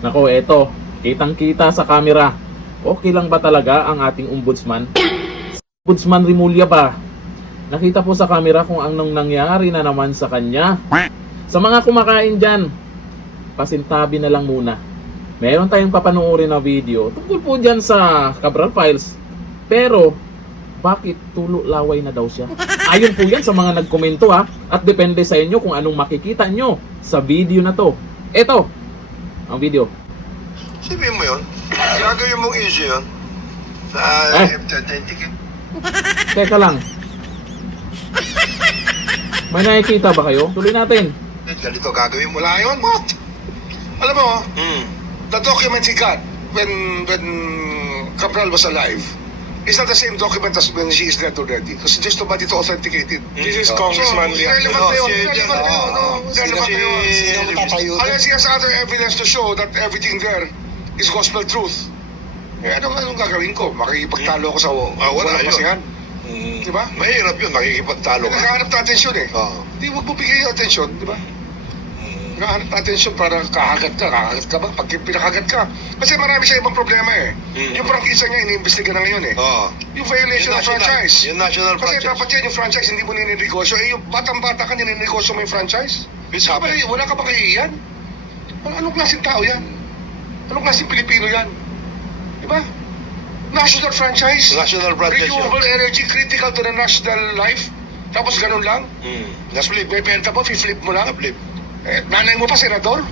Nako, eto, kitang-kita sa camera. Okay lang ba talaga ang ating ombudsman? Ombudsman Rimulya ba? Nakita po sa camera kung anong nangyari na naman sa kanya. Sa mga kumakain dyan, pasintabi na lang muna. Meron tayong papanoorin na video tungkol po dyan sa Cabral Files. Pero, bakit tulo laway na daw siya? Ayon po yan sa mga nagkomento ha. At depende sa inyo kung anong makikita nyo sa video na to. Eto, ang video. Sabihin mo yun. Gagawin mong issue yun. Sa ticket. Teka lang. May nakikita ba kayo? Tuloy natin. Ganito gagawin mo lang yun, what? Alam mo, the document he got when Cabral was alive is not the same document as when she is dead already. Because just about it authenticated. This is Congressman So, irrelevant na yun. Irrelevant na yun. Irrelevant na yun. Sino matatayo? Unless he has other evidence to show that everything there is gospel truth. Eh, anong gagawin ko? Makikipagtalo ko sa walang basihan. Di ba? Mahirap yun, makikipagtalo ka. Naghahanap ng atensyon eh. Oo. Di, huwag mo bigay yung atensyon, di ba? Naghahanap ng atensyon para kakagat ka ba? Pag pinakagat ka. Kasi marami siya ibang problema eh. Yung prangkisa niya, iniimbestiga na ngayon eh. Oo. Yung violation of franchise. Yung national Kasi franchise. dapat yan yung franchise, hindi mo nininegosyo. Eh, yung batang-bata ka, nininegosyo mo yung franchise. Wala ka ba kahihiyan? Anong klaseng tao yan? Anong klaseng Pilipino yan? Di ba? National franchise. National franchise yun. Renewable energy critical to the national life. Tapos ganun lang. Na-flip. May benta mo, flip mo lang. Na-flip. Eh, nanay mo pa, senador?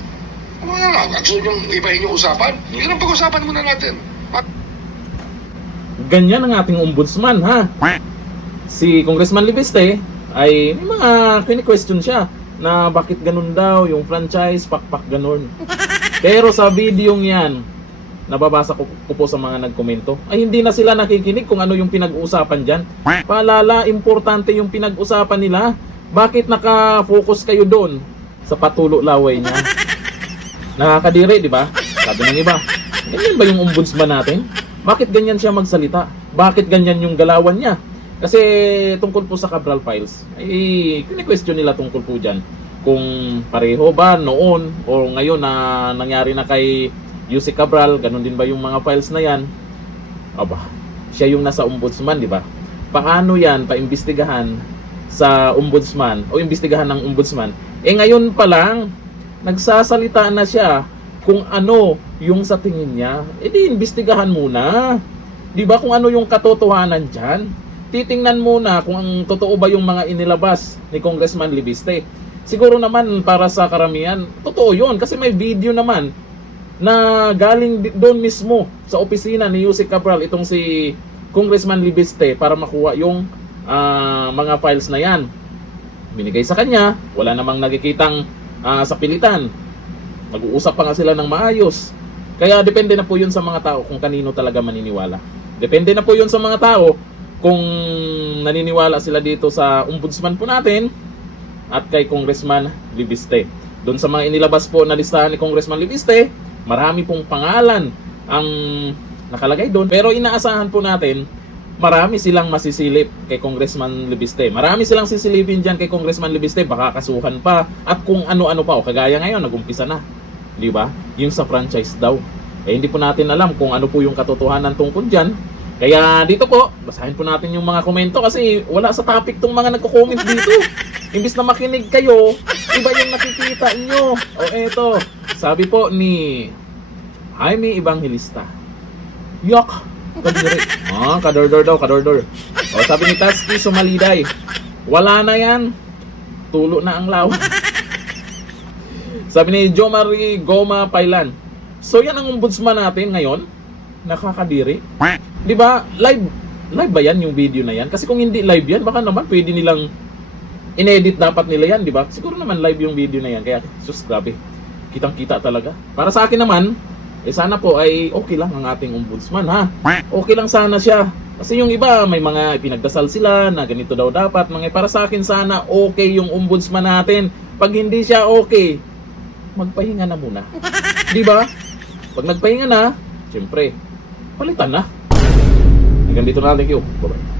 Ano na lang? Gusto nyo ibahin yung usapan? Yun ang pag-usapan muna natin. Ganyan ang ating ombudsman ha. Si Congressman Libiste ay may mga kini-question siya na bakit ganun daw yung franchise, pakpak ganun. Pero sa videong yan, nababasa ko po sa mga nagkomento, ay hindi na sila nakikinig kung ano yung pinag-uusapan dyan. Paalala, importante yung pinag-usapan nila. Bakit naka-focus kayo doon sa patulo laway niya? Nakakadiri, di ba? Sabi ng iba, ganyan ba yung ombudsman natin? Bakit ganyan siya magsalita? Bakit ganyan yung galawan niya? Kasi tungkol po sa Cabral Files, ay kini-question nila tungkol po dyan. Kung pareho ba noon o ngayon na nangyari na kay Yusek Cabral, ganun din ba yung mga files na yan? Aba, siya yung nasa ombudsman, di ba? Paano yan paimbestigahan sa ombudsman o imbestigahan ng ombudsman? Eh ngayon pa lang, nagsasalita na siya kung ano yung sa tingin niya. Eh di, imbestigahan muna. Di ba kung ano yung katotohanan dyan? Titingnan muna kung ang totoo ba yung mga inilabas ni Congressman Libiste. Siguro naman para sa karamihan, totoo yun kasi may video naman na galing doon mismo sa opisina ni Yusek Cabral itong si Congressman Libiste para makuha yung mga files na yan. Binigay sa kanya, wala namang nakikitang sapilitan. Mag-uusap pa nga sila ng maayos. Kaya depende na po yun sa mga tao kung kanino talaga maniniwala. Depende na po yun sa mga tao kung naniniwala sila dito sa ombudsman po natin at kay Congressman Libiste. Doon sa mga inilabas po na listahan ni Congressman Libiste, marami pong pangalan ang nakalagay doon. Pero inaasahan po natin, marami silang masisilip kay Congressman Libiste. Marami silang sisilipin dyan kay Congressman Libiste. Baka kasuhan pa. At kung ano-ano pa. O kagaya ngayon, nag-umpisa na. Di ba? Yung sa franchise daw. Eh hindi po natin alam kung ano po yung katotohanan tungkol dyan. Kaya dito po, basahin po natin yung mga komento kasi wala sa topic tong mga nagko-comment dito. Imbis na makinig kayo, iba yung nakikita nyo. O eto, sabi po ni Jaime Evangelista, Yok! Kadiri. Kadordor daw, kadordor. O sabi ni Tasky Sumaliday, wala na yan. Tulo na ang law. Sabi ni Jo Marie Goma Pailan, so yan ang ombudsman natin ngayon? Nakakadiri. Di ba? Live ba yan yung video na yan? Kasi kung hindi live yan, baka naman pwede nilang inedit dapat nila yan, di ba? Siguro naman live yung video na yan. Kaya, sus, grabe. Kitang-kita talaga. Para sa akin naman, sana po ay okay lang ang ating ombudsman, ha? Okay lang sana siya. Kasi yung iba, may mga pinagdasal sila na ganito daw dapat. Para sa akin sana, okay yung ombudsman natin. Pag hindi siya okay, magpahinga na muna. Di ba? Pag nagpahinga na, siyempre, palitan na. Hanggang dito na. Thank you. Bye-bye.